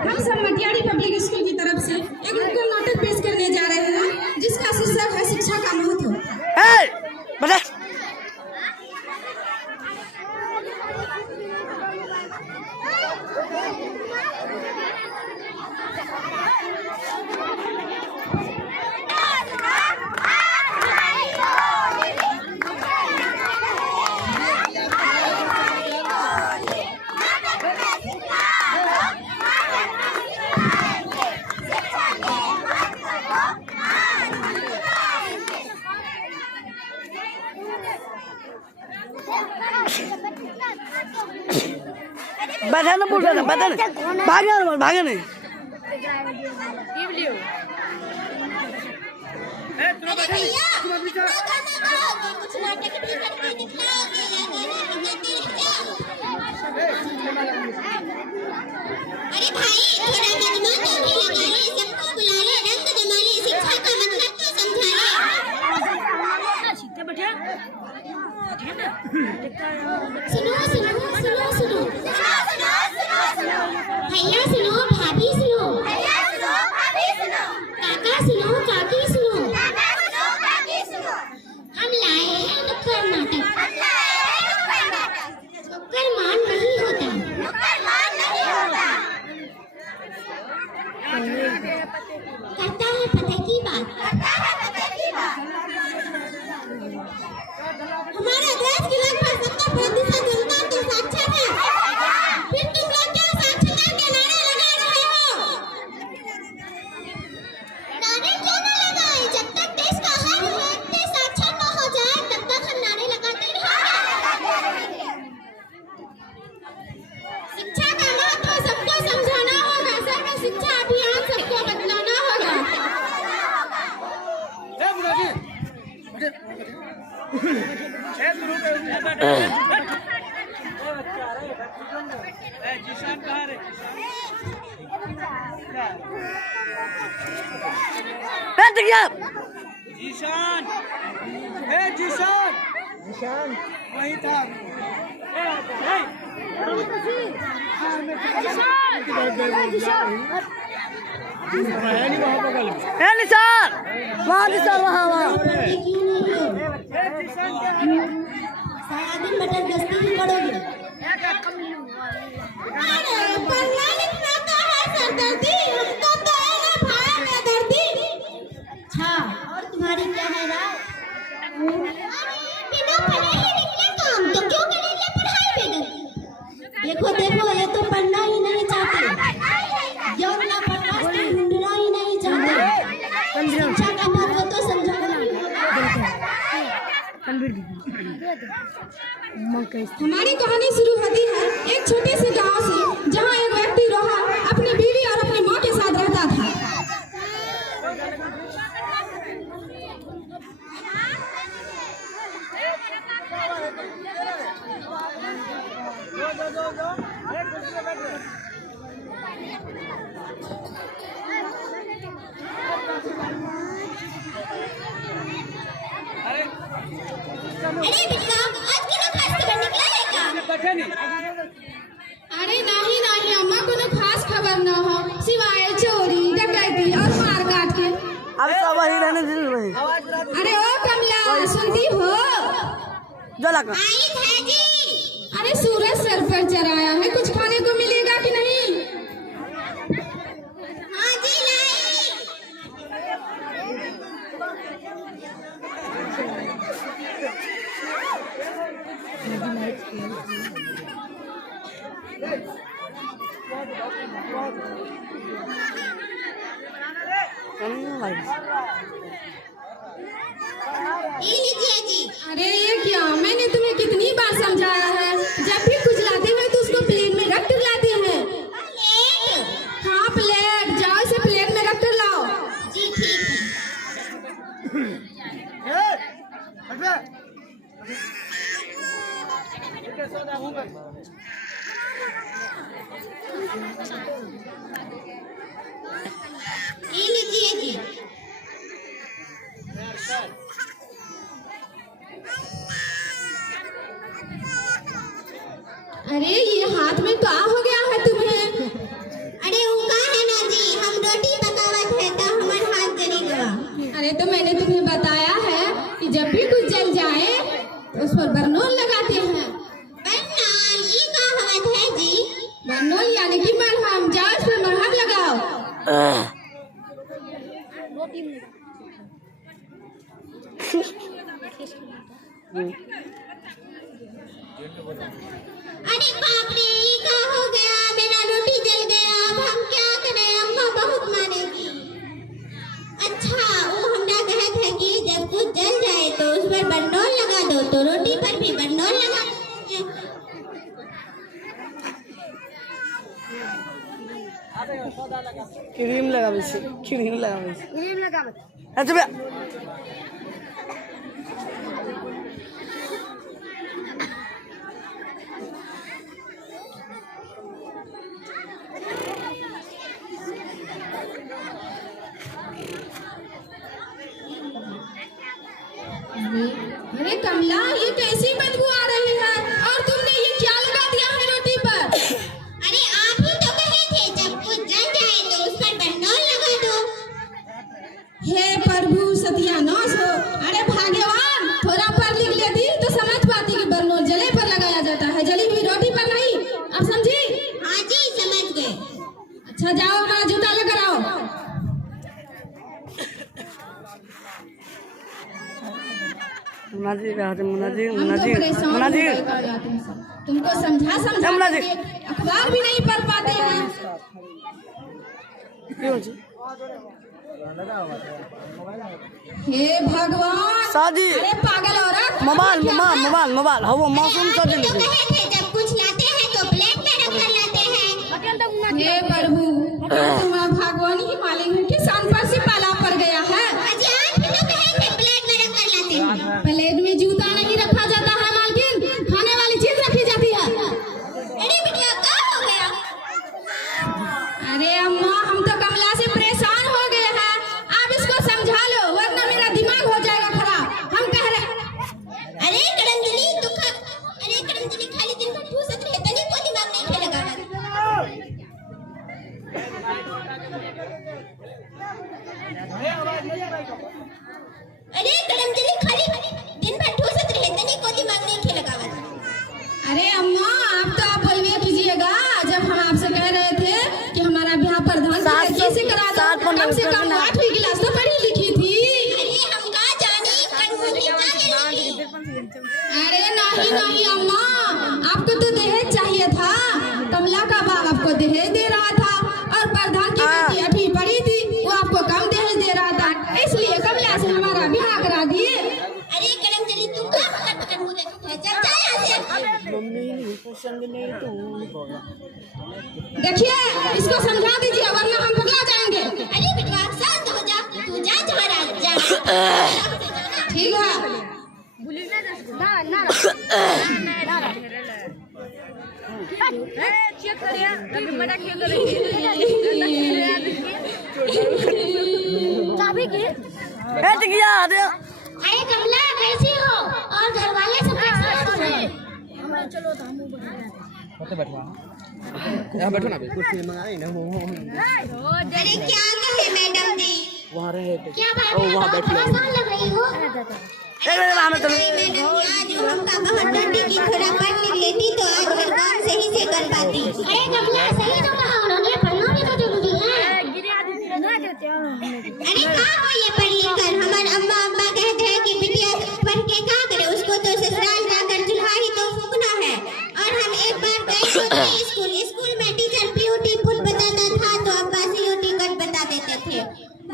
हम सब Matiari public school की तरफ से एक नुक्कड़ नाटक पेश करने जा रहे हैं जिसका शीर्षक है शिक्षा का महत्व। बैठा ना बोल रहा बैठा नहीं भागे नहीं अरे भाई थोड़ा मनवा तो भी लगा ले, सबको बुला ले, रंग जमा ले, शिक्षा का मतलब तो समझा ले। सुनो सुनो सुनो सुनो भैया सुनो, भाभी सुनो, काका सुनो, काकी सुनो, हम लाए हैं नुक्कड़ नाटक। नुक्कड़ मान नहीं होता, करता है पते की बात। हमारे देश की लगभग 70% जनता तो साक्षर है, फिर तुम लोग क्या साक्षरता के नारे लगा रहे हो? नारे क्यों ना लगाए? जब तक देश का हर व्यक्ति साक्षर न हो जाए तब तक हम नारे लगाते रहेंगे। शिक्षा का महत्व सबको समझाना होगा, सर्व शिक्षा अभियान सबको बदलाना होगा। जीशान, जीशान, जीशान, वही था। निशान वहाँ सारा दिन मटर गश्ती ही पड़ोगे। अरे पढ़ना लिखना तो है सरदर्दी, हमको तो है ना भाई में दर्दी। अच्छा और तुम्हारी क्या है राय? बिना पढ़े ही निकले काम तो क्यों करेंगे पढ़ाई बेगर? देखो देखो ये तो पढ़ना ही नहीं चाहते, जौन ना पढ़ना ढूंढना ही नहीं चाहते। शिक्षा का महत्व तो समझाना हमारी कहानी शुरू होती है एक छोटे से गांव से, जहां एक व्यक्ति रोहन अपनी बीवी और अपनी मां के साथ रहता था। अरे बिटिया आज के लोग खास खबर निकला है क्या? अरे नहीं नहीं अम्मा, कोनो खास खबर न हो सिवाय चोरी डकैती और मार काट के। अब सब वही रहने दे भाई। अरे ओ कमला सुनती हो? जो लगा आई है जी। अरे सूरज सर पर चढ़ाया है, कुछ खाने को मिलेगा कि नहीं? हाँ जी लाई। ये लीजिए जी। अरे ये क्या, मैंने तुम्हें कितनी बार समझाया है, जब भी कुछ लाते हैं तो उसको प्लेट में रख कर लाते हैं। प्लेट? हाँ प्लेट, जाओ इसे प्लेट में रख कर लाओ। जी ठीक है। ये लीजिए जी। जब भी कुछ जल जाए तो उस पर बरनोल लगाते हैं। बरनोल ये का होत है जी? बरनोल यानी कि मरहम, जाओ उस पर मरहम लगाओ। अरे बाप रे, ये क्या हो गया? मेरा रोटी जल गया, अब हम क्या करें? अम्मा बहुत मारेगी। अच्छा, वो हमरा कहत है कि जब कुछ जल जाए तो उस पर बरनोल लगा दो, तो रोटी पर भी बरनोल लगा देंगे। क्रीम लगावे से, क्रीम लगावे से, क्रीम लगावे। अच्छा बे अरे कमला, ये कैसी बदबू आ रही है? और तुमने ये क्या लगा दिया है रोटी पर? अरे आप ही तो कहे थे जब कुछ जल जाए तो उस पर बरनोल लगा दो। हे प्रभु सत्यानाश हो। अरे भाग्यवान, थोड़ा पढ़ लिख लेती तो समझ पाती कि बरनोल जले पर लगाया जाता है, जली हुई रोटी पर नहीं। अब समझी? हाँ जी, समझ गए। अच्छा जाओ, हमारा जूता लेकर आओ। मुनाजी का हाथ मुनाजी हम तो मुनाजी परेशान मुनाजी हो गए कर जाते हैं सब। तुमको समझा मुनाजी। के अखबार भी नहीं पढ़ पाते हैं। क्यों जी? हे भगवान, शादी अरे पागल औरत, मोबाइल क्या मोबाइल है? मोबाइल मोबाइल हाँ वो मौसम आप शादी ही तो लिखी। कहे थे जब कुछ लाते हैं तो प्लेट में रख कर लाते हैं। हे प्रभु, तुम्हारा भगवान ही मालिक है कि सान पर से पाला पड़ गया है। अजी आप ही तो कहे थे प्लेट में रख कर लाते हैं। प्लेट में जूता नहीं रखा जाता है मालकिन, खाने वाली चीज रखी जाती है। अरे बिटिया क्या हो गया? अरे अम्मा, हम तो कमला से परेशान हो गए हैं। आप इसको समझा लो, वरना मेरा दिमाग हो जाएगा खराब। हम कह रहे अरे करंजली खाली दिन भर ठूसत रहे, तनी को दिमाग नहीं खेलेगा। अरे करंजली खाली दिन भर ठूसत रहे, तनी को दिमाग नहीं खेलेगा। अरे अम्मा, आप बोलवे कीजिएगा। जब हम आपसे कह रहे थे कि हमारा ब्याह प्रधान की लड़की से करा दो, कम से कम 8वीं क्लास तो पढ़ी लिखी थी। अरे हम का जानी करंजली का है। अरे नहीं अम्मा, आपको तो दहेज चाहिए था। कमला का बाप आपको दहेज दे रहा था और प्रधान की बेटी 8वीं पढ़ी थी, वो आपको कम दहेज दे रहा था, इसलिए कमला से हमारा ब्याह करा दिए। अरे करंजली तू क्या पकड़ मुंह देखता है? चल जा यहाँ से। मम्मी पसंद नहीं तू देखिए, इसको समझा दीजिए वरना हम पकड़ा जाएंगे। अरे बिटिया शांत हो जा, तू जा जहाँ जा। ठीक है। अरे कमला कैसी हो? और घर वाले सब कैसे हो तुम्हारे? यहाँ बैठो ना, कुर्सी मंगाई ना वो अरे क्या कहे मैडम जी? वहाँ रहे क्या बात है? बहुत परेशान लग रही हो। नहीं मैडम जी, आज हमका बहुत डरती कि थोड़ा पढ़ लिख लेती तो आज हर काम सही से कर पाती। अरे कमला सही तो कहा उन्होंने, पढ़ना भी तो जरूरी है। अरे कहाँ हो ये पढ़ लिख कर? हमारे अम्मा अब्बा कहते हैं कि बिटिया पढ़ के क्या करे, उसको तो ससुराल जाकर चूल्हा ही तो फूकना है। और हम एक बार गए तो स्कूल में टीचर पीओटी फुल बताता था तो अब्बा सीओटी कट बता देते थे।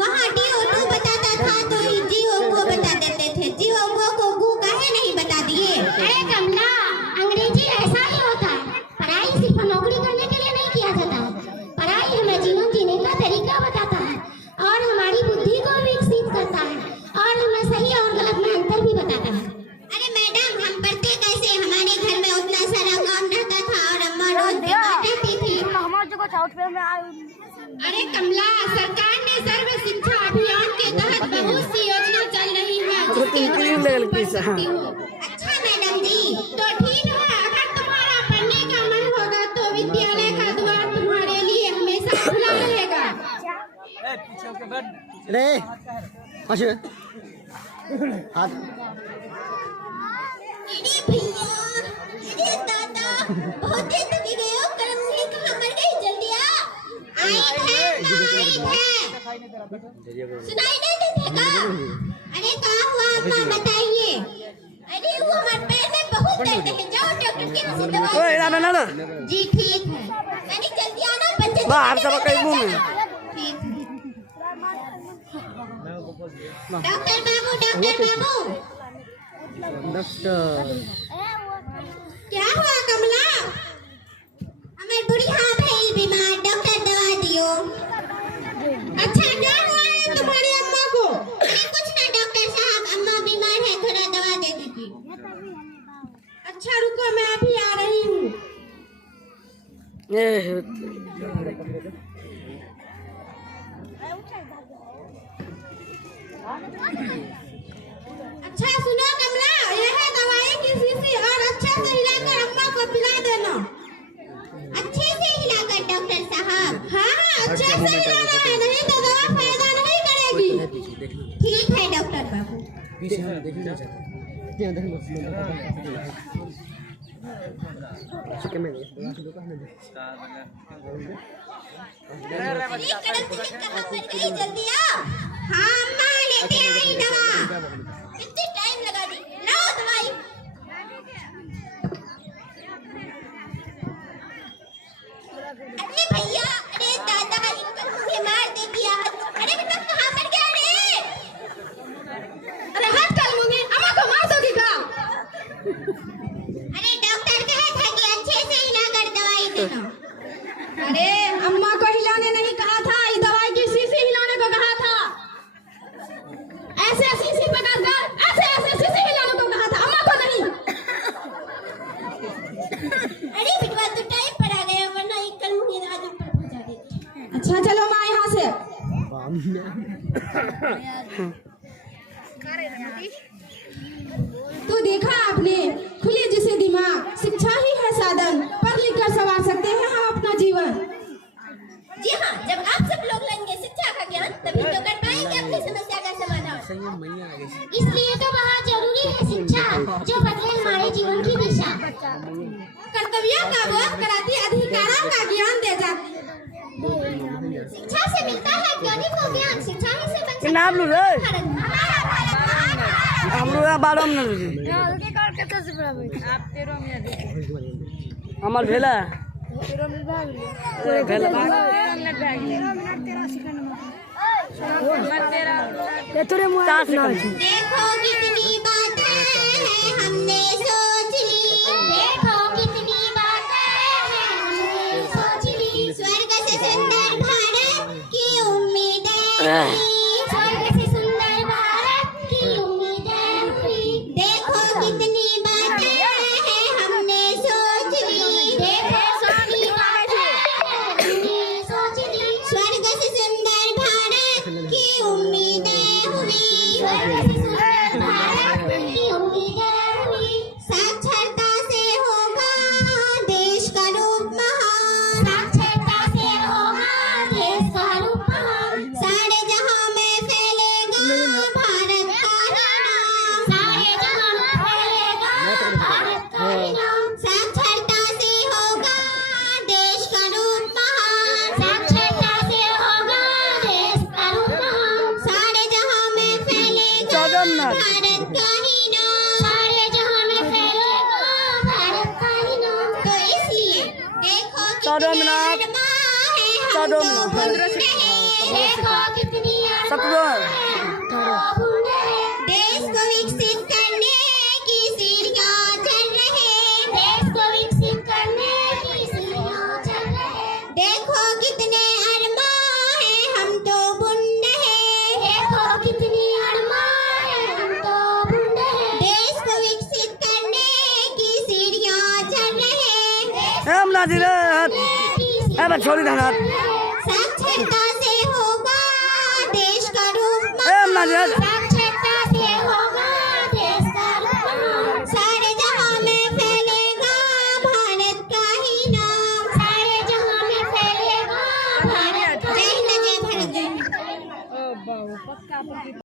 वहाँ DO2 बताता था तो GO को बता देते थे। GO को गु काहे नहीं बता दिए? अरे कमला, अंग्रेजी ऐसा ही होता है। पढ़ाई सिर्फ नौकरी करने के लिए नहीं किया जाता है। पढ़ाई हमें जीवन जीने का तरीका बताता है और हमारी बुद्धि को विकसित करता है और हमें सही और गलत में अंतर भी बताता है। अरे मैडम, हम पढ़ते कैसे? हमारे घर में उतना सारा काम रहता था और अम्मा रोज बीमार रहती थी। अरे कमला, सरकार ने सर्व शिक्षा अभियान के तहत बहुत सी योजना चल रही है जिसके द्वारा तुम पढ़ सकती हो। अच्छा मैडम जी, तो ठीक है, अगर तुम्हारा पढ़ने का मन होगा तो विद्यालय का द्वार तुम्हारे लिए हमेशा खुला रहेगा। रे हाथ अरे भैया, अरे दादा, बहुत देर थक गए हो। कर्म मुनि कहाँ मर गई? जल्दी आ। आई है, सुनाई नहीं देता क्या? अरे कहाँ हुआ अम्मा, बताइए। अरे वो हमारे पैर में बहुत दर्द है, जाओ डॉक्टर के पास दवा। ओए ना ना ना जी ठीक है। यानी जल्दी आना, बच्चे बाहर सब कहीं मुंह में ठीक है। डॉक्टर बाबू, डॉक्टर बाबू, डॉक्टर क्या हुआ कमला? हमारी बुढ़ी हाँ भइल बीमार, डॉक्टर दवा दियो। अच्छा क्या हुआ है तुम्हारी अम्मा को? अरे कुछ ना डॉक्टर साहब, अम्मा बीमार है, थोड़ा दवा दे दीजिए। अच्छा रुको, मैं अभी आ रही हूँ। अच्छा सुनो कमला, यह है दवाई की शीशी और अच्छे से हिलाकर अम्मा को पिला देना। अच्छे से हिलाकर डॉक्टर साहब। हाँ अच्छे से हिलाना है, नहीं तो दवा फायदा नहीं करेगी। ठीक है डॉक्टर बाबू। पीछे हम देखना चाहते हैं। क्या देखना जल्दी आओ। हाँ अम्मा लेते आई दवा। कितनी टाइम लगा दी, लाओ दवाई। अरे भैया, अरे दादा, इनको मुझे मार दे दिया। अरे बेटा कहाँ मर गया रे? अरे हाथ काल मुंगे, अम्मा को मार दोगी क्या? अरे डॉक्टर कहा था कि अच्छे से हिलाकर दवाई देना। अरे अम्मा को हिलाने नहीं कहा था, ये दवाई की शीशी हिलाने को कहा था। ऐसे शीशी पकड़कर ऐसे शीशी हिलाने को कहा था, अम्मा को नहीं। अरे बिटवा तो टाइम पर आ गया, वरना एक कल मुझे आज ऊपर पहुंचा देती। अच्छा चलो माँ यहाँ से। तो देखा आपने, खुले जिसे दिमाग, शिक्षा ही है साधन, पढ़ लिख कर संवार सकते हैं हम अपना जीवन। जी हाँ, जब आप सब लोग लेंगे शिक्षा का ज्ञान, तभी तो कर पाएंगे अपनी समस्या का समाधान। इसलिए तो बहुत जरूरी है शिक्षा, जो बदले हमारे जीवन की दिशा। कर्तव्यों का बोध कराती, अधिकारों का ज्ञान दे जाती। शिक्षा से मिलता है ज्ञानी को ज्ञान, शिक्षा ही से बन नाम लो रे हमारा भारत महान है। हम लोग 12 मिनट हमार भेला भेला देखो कितनी बातें हैं हमने सोच ली, देखो कितनी बातें हैं हमने सोच ली। स्वर्ग से सुंदर भारत की उम्मीदें हुई, स्वर्ग से सुंदर भारत की उम्मीदें हुई। देखो कितनी बातें हैं हमने सोच ली, देखो कितनी बातें हमने सोच ली। स्वर्ग से सुंदर भारत की उम्मीदें हुई, स्वर्ग से सुंदर भारत की उम्मीदें हुई। साक्षरता से होगा देश का रूप महान, साक्षरता से होगा देश का रूप महान। सारे जहां में फैलेगा भारत का ही नाम, सारे जहां में फैलेगा भारत का ही नाम। साक्षरता से होगा देश का रूप महान, साक्षरता से होगा देश का रूप महान। सारे जहां में फैलेगा 14 मिनट भारत का ही नाम, सारे जहां में फैलेगा भारत का ही नाम। तो इसलिए देखो 14 कितने मिनट, अरमा है हम 14 तो मिनट। भूल रहे। देखो कितनी अरमा 17 है हम तो भूल रहे। देश को विकसित करने की सीढ़ियां चढ़ रहे, देश को विकसित करने की सीढ़ियां चढ़ रहे। देखो कितने अरमा है हम तो बुन रहे, देखो कितनी अरमा है हम तो बुन रहे। देश को विकसित करने की सीढ़ियां चढ़ रहे, हम ना दिले अब छोड़ी धना साक्षरता से होगा देश का रूप हम ना दिले साक्षरता से होगा देश का रूप महान। सारे जहां में फैलेगा भारत का ही नाम, सारे जहां में फैलेगा भारत का ही नाम। जय हिंद, जय भारत, जय हिंद।